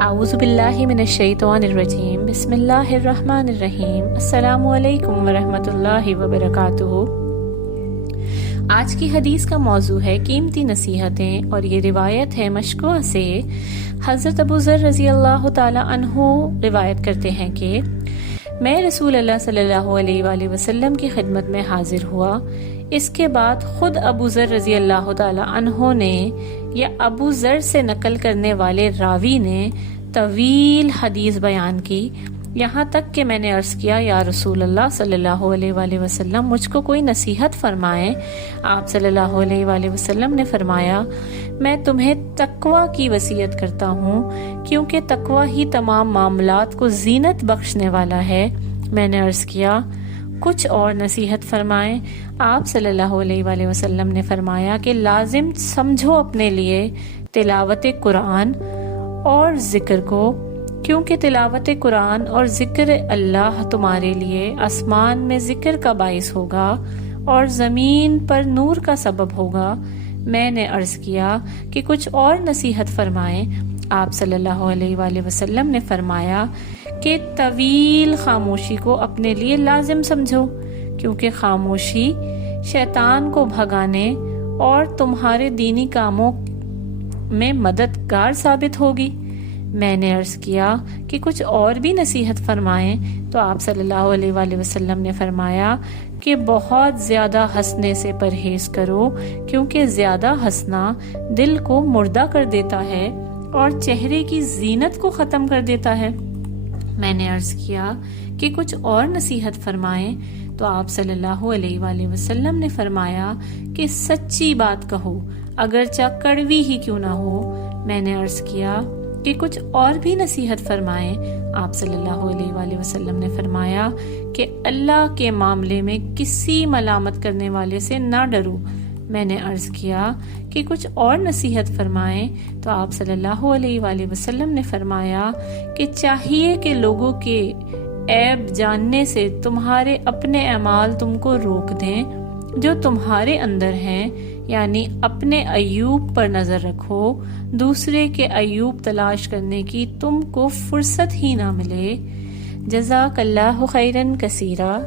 اعوذ باللہ من الشیطان الرجیم، بسم اللہ الرحمن الرحیم۔ السلام علیکم ورحمۃ اللہ وبرکاتہ۔ آج کی حدیث کا موضوع ہے قیمتی نصیحتیں، اور یہ روایت ہے مشکوہ سے۔ حضرت ابو ذر رضی اللہ تعالی عنہ روایت کرتے ہیں کہ میں رسول اللہ صلی اللہ علیہ وآلہ وسلم کی خدمت میں حاضر ہوا۔ اس کے بعد خود ابو ذر رضی اللہ تعالی عنہ نے یا ابو ذر سے نقل کرنے والے راوی نے طویل حدیث بیان کی، یہاں تک کہ میں نے عرض کیا یا رسول اللہ صلی اللہ علیہ وآلہ وسلم، مجھ کو کوئی نصیحت فرمائیں۔ آپ صلی اللہ علیہ وآلہ وسلم نے فرمایا، میں تمہیں تقوی کی وصیت کرتا ہوں، کیونکہ تقوی ہی تمام معاملات کو زینت بخشنے والا ہے۔ میں نے عرض کیا کچھ اور نصیحت فرمائیں۔ آپ صلی اللہ علیہ وآلہ وسلم نے فرمایا کہ لازم سمجھو اپنے لیے تلاوت قرآن اور ذکر کو، کیونکہ تلاوت قرآن اور ذکر اللہ تمہارے لیے آسمان میں ذکر کا باعث ہوگا اور زمین پر نور کا سبب ہوگا۔ میں نے عرض کیا کہ کچھ اور نصیحت فرمائیں۔ آپ صلی اللہ علیہ وآلہ وسلم نے فرمایا کہ طویل خاموشی کو اپنے لیے لازم سمجھو، کیونکہ خاموشی شیطان کو بھگانے اور تمہارے دینی کاموں میں مددگار ثابت ہوگی۔ میں نے عرض کیا کہ کچھ اور بھی نصیحت فرمائیں، تو آپ صلی اللہ علیہ وآلہ وسلم نے فرمایا کہ بہت زیادہ ہنسنے سے پرہیز کرو، کیونکہ زیادہ ہنسنا دل کو مردہ کر دیتا ہے اور چہرے کی زینت کو ختم کر دیتا ہے۔ میں نے عرض کیا کہ کچھ اور نصیحت فرمائیں، تو آپ صلی اللہ علیہ وآلہ وسلم نے فرمایا کہ سچی بات کہو، اگرچہ کڑوی ہی کیوں نہ ہو۔ میں نے عرض کیا کہ کچھ اور بھی نصیحت فرمائیں۔ آپ صلی اللہ علیہ وآلہ وسلم نے فرمایا کہ اللہ کے معاملے میں کسی ملامت کرنے والے سے نہ ڈرو۔ میں نے عرض کیا کہ کچھ اور نصیحت فرمائیں، تو آپ صلی اللہ علیہ وآلہ وسلم نے فرمایا کہ چاہیے کہ لوگوں کے عیب جاننے سے تمہارے اپنے اعمال تم کو روک دیں جو تمہارے اندر ہیں، یعنی اپنے عیوب پر نظر رکھو، دوسرے کے عیوب تلاش کرنے کی تم کو فرصت ہی نہ ملے۔ جزاک اللہ خیرا کثیرا۔